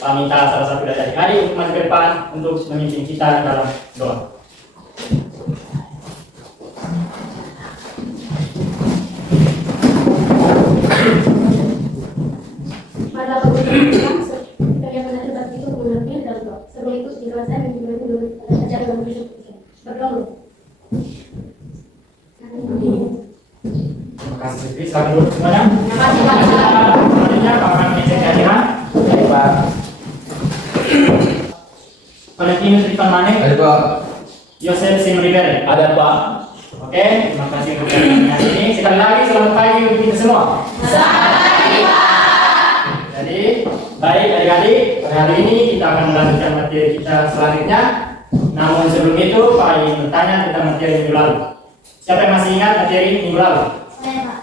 Kami minta salah satu dari adik-adik untuk maju ke depan untuk memimpin kita dalam doa. Pada kebetulan kalian pernah debat itu mengenai dalam doa. Sebelum itu dijelaskan dan dulu ajar dalam hidup berdoa. Terima kasih Siti, silakan dulu semuanya. Terima kasih Pak. Selanjutnya Pak akan mengisi kehadiran. Baik Pak. Valentinus Rifan Mane. Ada Pak. Yosef Simribere. Ada Pak. Oke, terima kasih untuk kehadirannya ini. Sekali lagi selamat pagi untuk kita semua. Selamat pagi Pak. Jadi, baik adik-adik, pada hari ini kita akan melanjutkan materi kita selanjutnya. Namun sebelum itu, Pak ingin bertanya tentang materi minggu lalu. Siapa yang masih ingat materi minggu lalu? Saya Pak.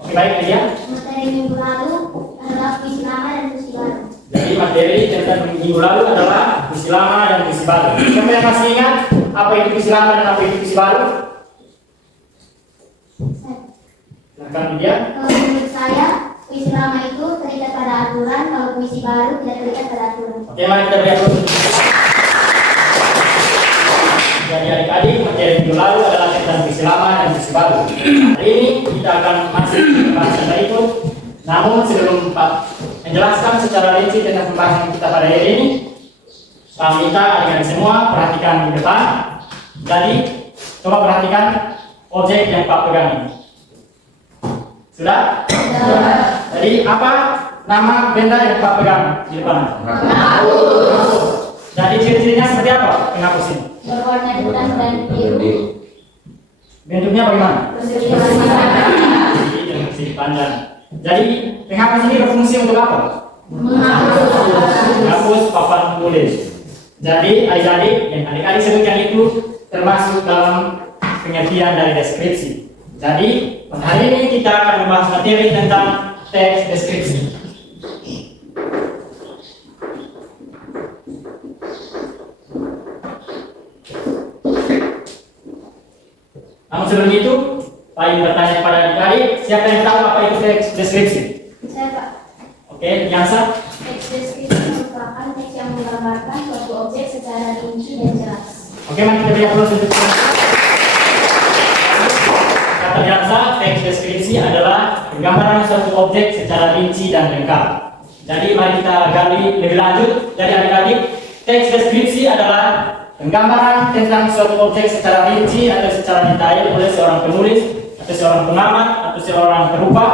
Oke, baik Nadia. Materi minggu lalu adalah puisi lama dan puisi baru. Jadi materi tentang minggu lalu adalah puisi lama dan puisi baru. Siapa yang masih ingat apa itu puisi lama dan apa itu puisi baru? Silakan Nadia. Kalau menurut saya, puisi lama itu terikat pada aturan, kalau puisi baru tidak terikat pada aturan. Oke, mari kita lihat dulu. Jadi adik-adik, materi minggu lalu adalah tentang puisi lama dan puisi baru. Hari ini kita akan masuk ke pembahasan berikut. Namun sebelum Pak menjelaskan secara rinci tentang pembahasan kita pada hari ini, kami minta adik-adik semua perhatikan di depan. Jadi coba perhatikan objek yang Pak pegang ini. Sudah? Jadi apa nama benda yang Pak pegang di depan? Jadi ciri-cirinya seperti apa? Penghapus ini. Berwarna hitam dan biru. Bentuknya bagaimana? Persegi Jadi bersih panjang. Jadi penghapus ini berfungsi untuk apa? Menghapus papan tulis. Jadi adik-adik yang adik-adik sebutkan itu termasuk dalam pengertian dari deskripsi. Jadi pada hari ini kita akan membahas materi tentang teks deskripsi. Namun sebelum itu, Pak ingin bertanya kepada adik-adik, siapa yang tahu apa itu teks deskripsi? Saya Pak. Oke, Yansa. Teks deskripsi merupakan teks yang menggambarkan suatu objek secara rinci dan jelas. Oke, mari kita lihat dulu sudut Yansa. Kata Yansa, teks deskripsi adalah penggambaran suatu objek secara rinci dan lengkap. Jadi mari kita gali lebih lanjut. Jadi adik-adik, teks deskripsi adalah penggambaran tentang suatu objek secara rinci atau secara detail oleh seorang penulis atau seorang pengamat atau seorang perupa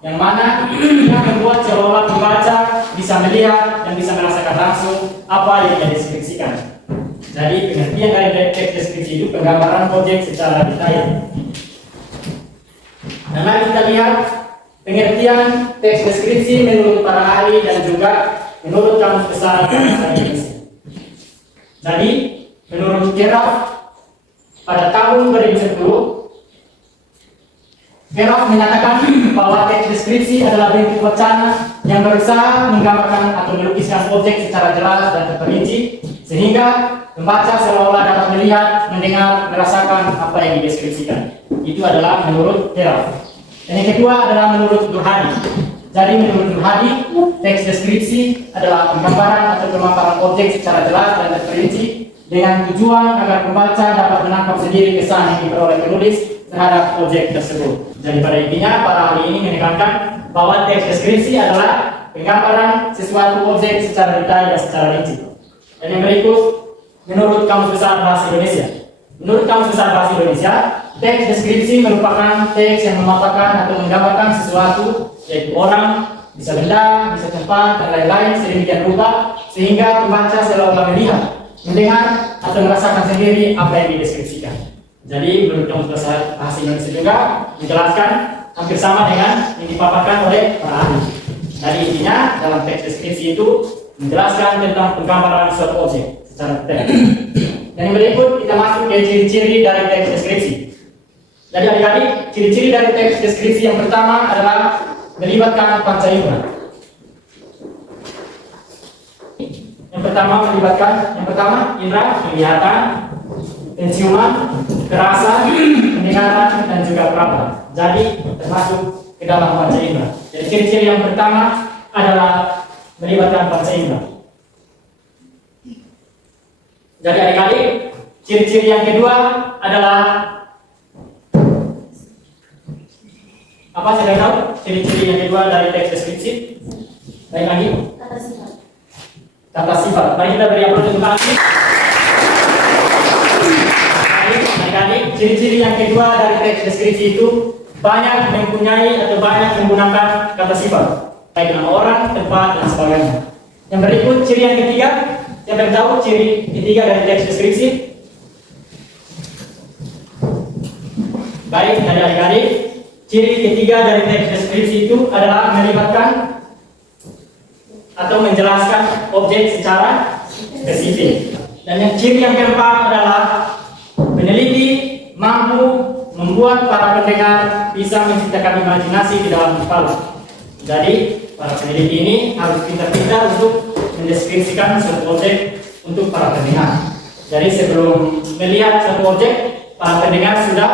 yang mana yang membuat seolah pembaca bisa melihat dan bisa merasakan langsung apa yang dideskripsikan. Jadi pengertian dari teks deskripsi itu penggambaran objek secara detail. Nah, mari kita lihat pengertian teks deskripsi menurut para ahli dan juga menurut Kamus Besar Bahasa Indonesia. Jadi menurut Gerov pada tahun 2010, Gerov menyatakan bahwa teks deskripsi adalah bentuk wacana yang berusaha menggambarkan atau melukiskan objek secara jelas dan terperinci sehingga pembaca seolah dapat melihat, mendengar, merasakan apa yang dideskripsikan. Itu adalah menurut Gerov. Dan yang kedua adalah menurut Nur Hadi. Jadi menurut Nur Hadi, teks deskripsi adalah penggambaran atau pemaparan objek secara jelas dan terperinci dengan tujuan agar pembaca dapat menangkap sendiri kesan yang diperoleh penulis terhadap objek tersebut. Jadi pada intinya para ahli ini menekankan bahwa teks deskripsi adalah penggambaran sesuatu objek secara detail dan secara rinci. Dan yang berikut menurut Kamus Besar Bahasa Indonesia. Menurut Kamus Besar Bahasa Indonesia, teks deskripsi merupakan teks yang memaparkan atau menggambarkan sesuatu, yaitu orang, bisa benda, bisa tempat, dan lain-lain sedemikian rupa sehingga pembaca seolah melihat, mendengar, atau merasakan sendiri apa yang dideskripsikan. Jadi menurut Kamus Besar Bahasa Indonesia juga dijelaskan hampir sama dengan yang dipaparkan oleh para ahli. Jadi intinya dalam teks deskripsi itu menjelaskan tentang penggambaran suatu objek secara detail. Dan yang berikut kita masuk ke ciri-ciri dari teks deskripsi. Jadi adik-adik, ciri-ciri dari teks deskripsi yang pertama adalah melibatkan panca indera. Yang pertama indera penglihatan, penciuman, kerasa, pendengaran, dan juga peraba. Jadi termasuk ke dalam panca indera. Jadi ciri-ciri yang pertama adalah melibatkan panca indera. Jadi adik-adik, ciri-ciri yang kedua adalah apa? Saya tahu ciri-ciri yang kedua dari teks deskripsi. Baik lagi. Kata sifat. Kata sifat. Baik, kita beri aplaus untuk lagi. Adik-adik, ciri-ciri yang kedua dari teks deskripsi itu banyak mempunyai atau banyak menggunakan kata sifat, baik nama orang, tempat, dan sebagainya. Yang berikut ciri yang ketiga. Siapa yang tahu ciri ketiga dari teks deskripsi? Baik, adik-adik, ciri ketiga dari teks deskripsi itu adalah melibatkan atau menjelaskan objek secara spesifik. Dan yang ciri yang keempat adalah peneliti mampu membuat para pendengar bisa menciptakan imajinasi di dalam kepala. Jadi, para peneliti ini harus pintar-pintar untuk mendeskripsikan suatu objek untuk para pendengar. Jadi, sebelum melihat suatu objek, para pendengar sudah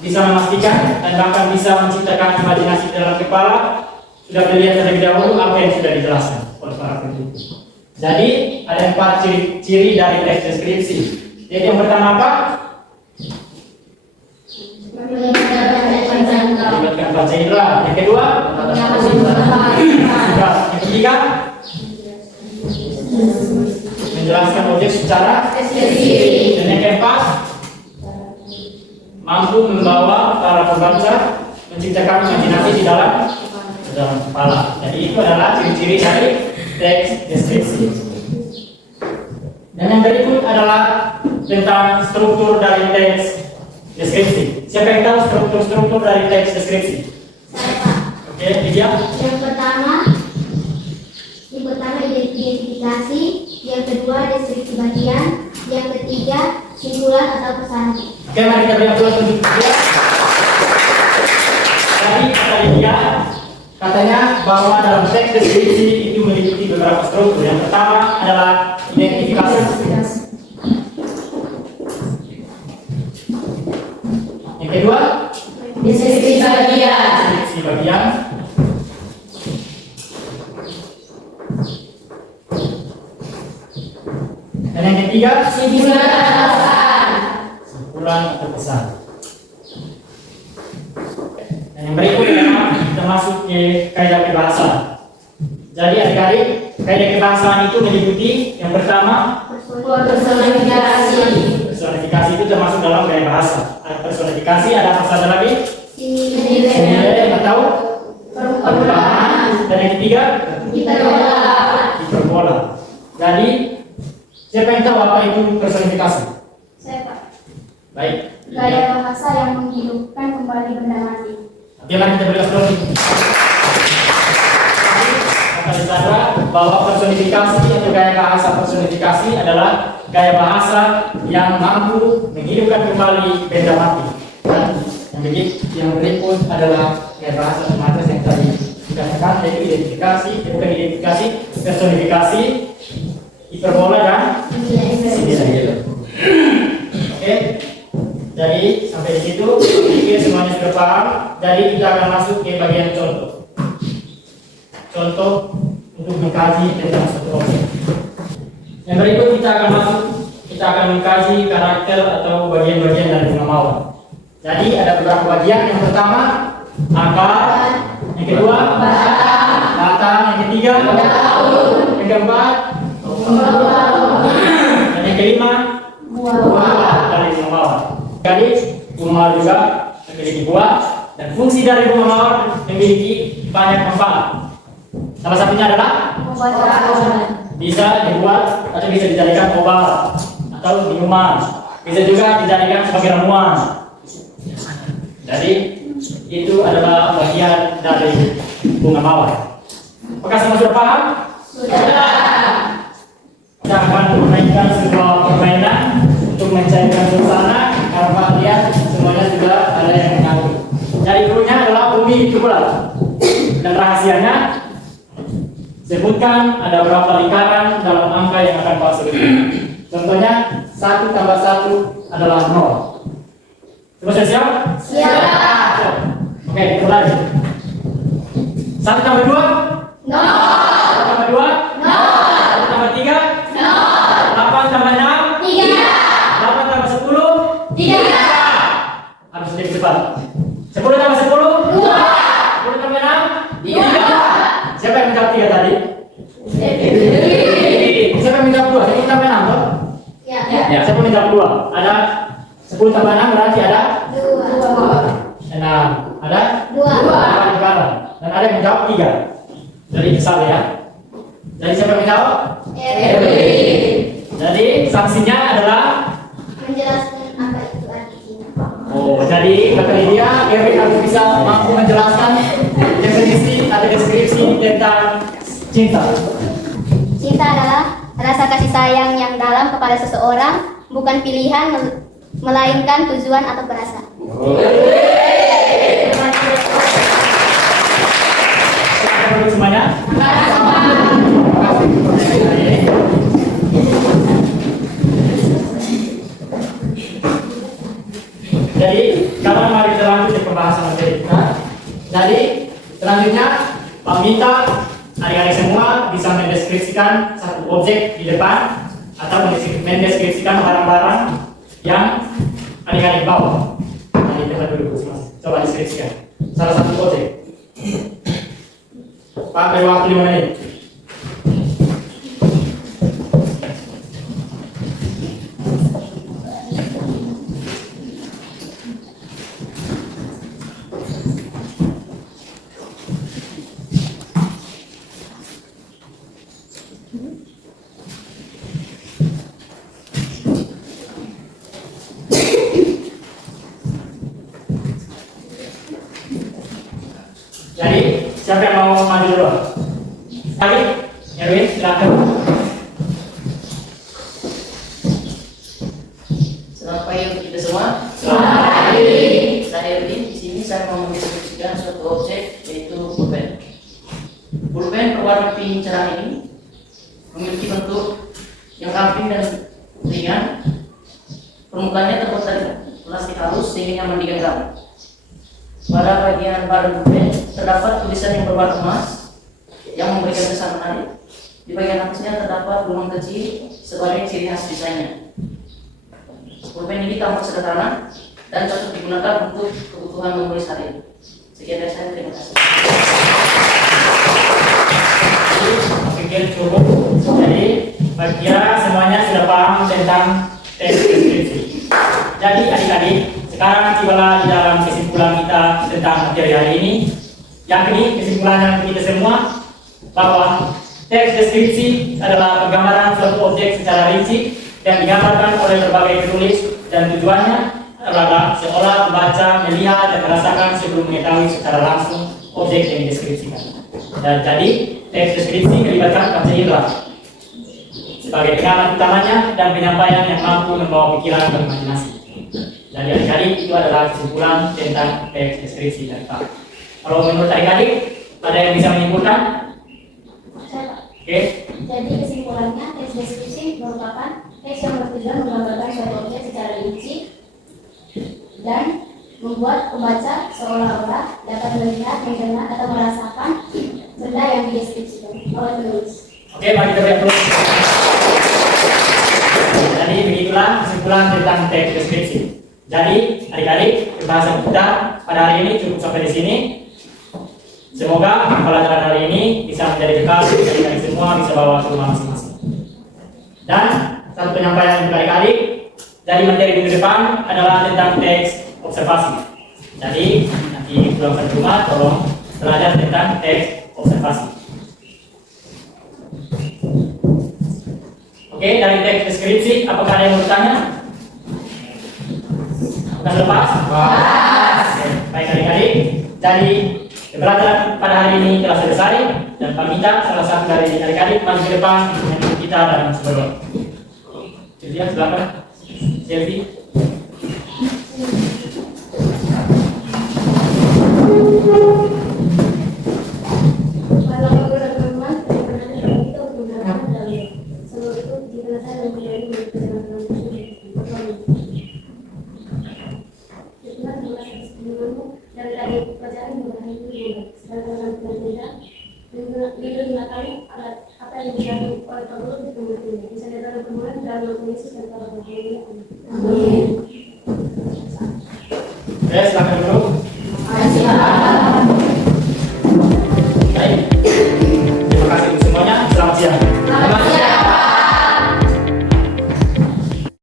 bisa memastikan dan bahkan bisa menciptakan imajinasi di dalam kepala, sudah melihat terlebih dahulu apa yang sudah dijelaskan oleh para peneliti. Jadi, ada 4 ciri dari teks deskripsi. Jadi, yang pertama apa? Melibatkan panca indera. Yang kedua, yang ketiga, menjelaskan objek secara spesifik. Dan yang keempat, mampu membawa para pembaca menciptakan imajinasi di dalam kepala. Jadi itu adalah ciri-ciri dari teks deskripsi. Dan yang berikut adalah tentang struktur dari teks deskripsi. Siapa yang tahu struktur dari teks deskripsi? Saya, Pak. Oke, dia. Yang pertama identifikasi, yang kedua deskripsi bagian, yang ketiga simpulan atau pesan. Oke, mari kita beri aplaus untuk dia. Tadi kata dia, katanya bahwa dalam teks deskripsi itu meliputi beberapa struktur. Yang pertama adalah identifikasi. Yang kedua, Deskripsi bagian. deskripsi bagian. Dan yang ketiga, Simpulan atau pesan. simpulan atau pesan. Dan yang berikut adalah kita masuk ke kaidah kebahasaan. Jadi adik-adik, kaidah kebahasaan itu meliputi yang pertama, Personifikasi. personifikasi itu termasuk dalam gaya bahasa. Ada personifikasi, ada apa saja lagi? Simile. Simile atau Perumpamaan. dan yang ketiga, Hiperbola. hiperbola. Jadi siapa yang tahu apa itu personifikasi? Saya, Pak. Baik. Gaya bahasa yang menghidupkan kembali benda mati. Oke, mari kita beri aplaus. Kata Sandra bahwa personifikasi atau gaya bahasa personifikasi adalah gaya bahasa yang mampu menghidupkan kembali benda mati. Dan yang berikut adalah gaya bahasa semacam yang tadi dikatakan, yaitu identifikasi, bukan identifikasi, personifikasi, hiperbola dan simile. Oke. Jadi sampai di situ, pikir semuanya sudah paham. Jadi kita akan masuk ke bagian contoh. Contoh untuk mengkaji tentang suatu objek. Yang berikut kita akan mengkaji karakter atau bagian-bagian dari bunga mawar. Jadi ada beberapa bagian. Yang pertama akar, yang kedua batang, yang ketiga yang keempat dan yang kelima buah dari bunga mawar. Jadi bunga mawar juga memiliki buah dan fungsi dari bunga mawar memiliki banyak manfaat. Salah satunya adalah bisa dibuat atau bisa dijadikan obat atau minuman, bisa juga dijadikan sebagai ramuan. Jadi itu adalah bagian dari bunga mawar. Apakah semua sudah paham? Sudah. Kita akan memainkan sebuah permainan untuk mencairkan suasana. Karena lihat semuanya sudah ada yang mengaku. Jadi dulunya adalah bumi itu bulat. Dan rahasianya, sebutkan ada berapa lingkaran dalam angka yang akan kau sebutkan. Contohnya 1 tambah 1 adalah 0. Semua sudah siap? Siap. Oke, mulai. 1 tambah 2? 0. 1 tambah 2? 0. 1 tambah 3? 8 tambah 6? 3. 10 tambah 6 berarti ada 2. 6. Ada 2. Dan ada yang menjawab 3. Jadi besar ya. Jadi siapa yang menjawab? Jadi sanksinya adalah Menjelaskan apa itu arti cinta. oh, jadi kata Lydia, Erwin harus bisa mampu menjelaskan definisi atau deskripsi tentang cinta. Cinta adalah rasa kasih sayang yang dalam kepada seseorang, bukan pilihan, melainkan tujuan atau perasaan. Silakan semuanya. Jadi, kalau mari kita lanjut di pembahasan materi kita. Jadi, selanjutnya Pak minta adik-adik semua bisa mendeskripsikan satu objek di depan atau mendeskripsikan barang-barang yang adik-adik bawa. Nah, di tempat duduk mas. Coba deskripsikan salah satu objek. Pak, beri waktu 5 menit. Jadi, siapa yang mau maju dulu? Lagi, Erwin, silakan. Selamat pagi untuk kita semua. Saya Erwin. Di sini saya mau mendeskripsikan suatu objek yaitu pulpen. Pulpen berwarna pink cerah ini memiliki bentuk yang ramping dan ringan. Permukaannya terbuat dari plastik halus sehingga nyaman digenggam. Pada bagian badan pulpen terdapat tulisan yang berwarna emas yang memberikan kesan menarik. Di bagian atasnya terdapat lubang kecil sebagai ciri khas desainnya. Pulpen ini tampak sederhana dan cocok digunakan untuk kebutuhan menulis harian. Sekian dari saya, terima kasih. Pikir cukup. Jadi, kira semuanya sudah paham tentang teks deskripsi. Jadi, adik-adik, sekarang tibalah di dalam kesimpulan kita tentang materi hari ini. Yakni kesimpulannya untuk kita semua bahwa teks deskripsi adalah penggambaran suatu objek secara rinci yang digambarkan oleh berbagai penulis dan tujuannya adalah seolah membaca, melihat, dan merasakan sebelum mengetahui secara langsung objek yang dideskripsikan. Dan jadi teks deskripsi melibatkan baca indera sebagai pengamat utamanya dan penyampaian yang mampu membawa pikiran dan imajinasi. Jadi adik-adik, itu adalah kesimpulan tentang teks deskripsi dari Pak. Kalau menurut adik-adik, ada yang bisa menyimpulkan? Oke. Jadi kesimpulannya, teks deskripsi merupakan teks yang bertujuan menggambarkan suatu objek secara rinci dan membuat pembaca seolah-olah dapat melihat, mendengar, atau merasakan benda yang dideskripsikan oleh penulis. Oke, mari kita lihat dulu. Jadi begitulah kesimpulan tentang teks deskripsi. Jadi adik-adik, pembahasan kita pada hari ini cukup sampai di sini. Semoga pelajaran hari ini bisa menjadi bekal bagi adik-adik semua bisa bawa ke rumah masing-masing. Dan satu penyampaian untuk adik-adik. Jadi materi minggu depan adalah tentang teks observasi. Jadi nanti pulang ke rumah tolong belajar tentang teks observasi. Oke, dari teks deskripsi, apakah ada yang mau bertanya? Apakah sudah pas? Oke, baik adik-adik. Jadi pelajaran pada hari ini telah selesai dan Pak Mita salah satu dari adik-adik maju ke depan untuk kita dan sebagainya. Jadi silakan. Selfie. Kalau teman-teman, kita untuk menggunakan dalil. Seluruh itu dijelaskan dan menjadi dengan dari tadi pelajaran menggunakan itu sedangkan berbeda digunakan apa yang digunakan oleh pengurus di kemudian bisa datang kemudian dan Yesus dan para penghuni. Amin. Silakan dulu. Terima kasih.